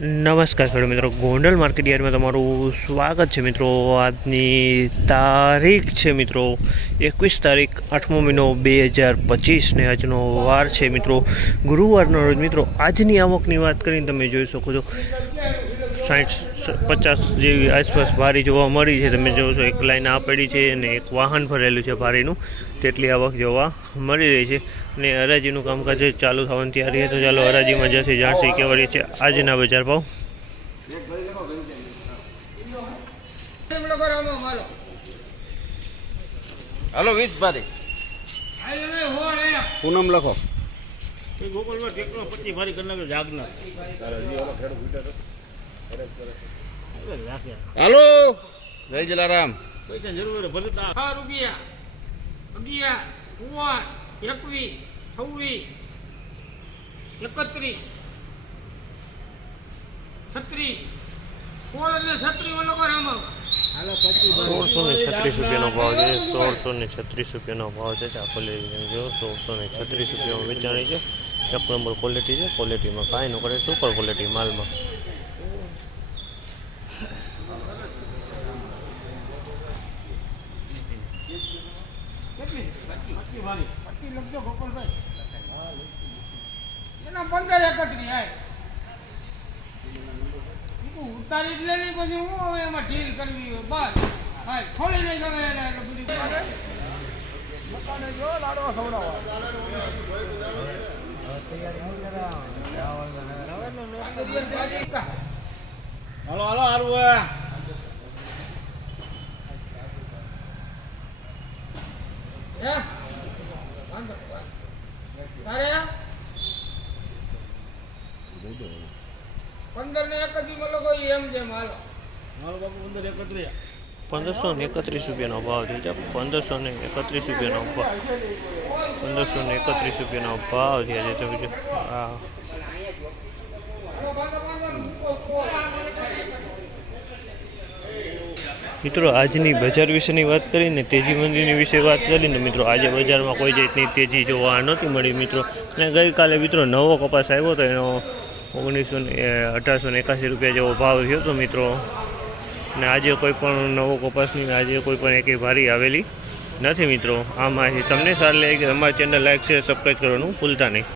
નમસ્કાર ખેડૂત મિત્રો, ગોંડલ માર્કેટ યાર્ડમાં તમારું સ્વાગત છે મિત્રો। આજની તારીખ છે મિત્રો 21 તારીખ 8મો મહિનો 2025 ને આજનો વાર છે મિત્રો ગુરુવારનો રોજ। મિત્રો આજની આવકની વાત કરીને તમે જોઈ શકો છો 60-50 જેવી આસપાસ ભારી જોવા મળી છે। તમે જોવો છો એક લાઈન આ પડી છે અને એક વાહન ભરેલું છે ભારીનું, તેટલી આવક જોવા મળી રહી છે અને હરાજીનું કામકાજ ચાલુ થવાની તૈયારી છે। તો ચાલો હરાજીમાં જશે જાણસી કેવા રહી છે આજના બજાર ભાવ। હાલો 20 ભારી પૂનમ લખો હાલો જય જલારામ રૂપિયા 11 21 26 31 36 1636 રૂપિયાનો ભાવ છે। 1636 રૂપિયાનો ભાવ છે। ચાકોલી જો 1636 રૂપિયામાં વેચાણી છે। 1 નંબર ક્વોલિટી છે। ક્વોલિટીમાં કાંઈ ન કરે, સુપર ક્વોલિટી માલમાં। ઉતારી જ લે નહીં, પછી હું હવે એમાં ઢીલ કરવી હોય બસ ભાઈ થોડી નહીં ગમે એને એટલે બધી જો લાડવા ખવડાવવા હાલો હાલો હારું તારે 15 ને 31 માં લોકો એમ જેમ હાલો મારો બાપુ 1531 રૂપિયાનો ભાવ છે। 1531 રૂપિયાનો ભાવ, 1531 રૂપિયાનો ભાવ થયા છે। તમે જો મિત્રો આજની બજાર વિશેની વાત કરીને તેજી મંદીની વિશે વાત કરીને મિત્રો આજે બજારમાં કોઈ જાતની તેજી જોવા નહોતી મળી મિત્રો। અને ગઈકાલે મિત્રો નવો કપાસ આવ્યો હતો, એનો 1881 રૂપિયા જેવો ભાવ થયો હતો મિત્રો। અને આજે કોઈ પણ નવો કપાસની આજે કોઈ પણ એકેય ભારી આવેલી નથી મિત્રો। આ માહિતી તમને સારી લાગી કે અમારી ચેનલ લાઈક શેર સબસ્ક્રાઈબ કરવાનું ભૂલતા નહીં।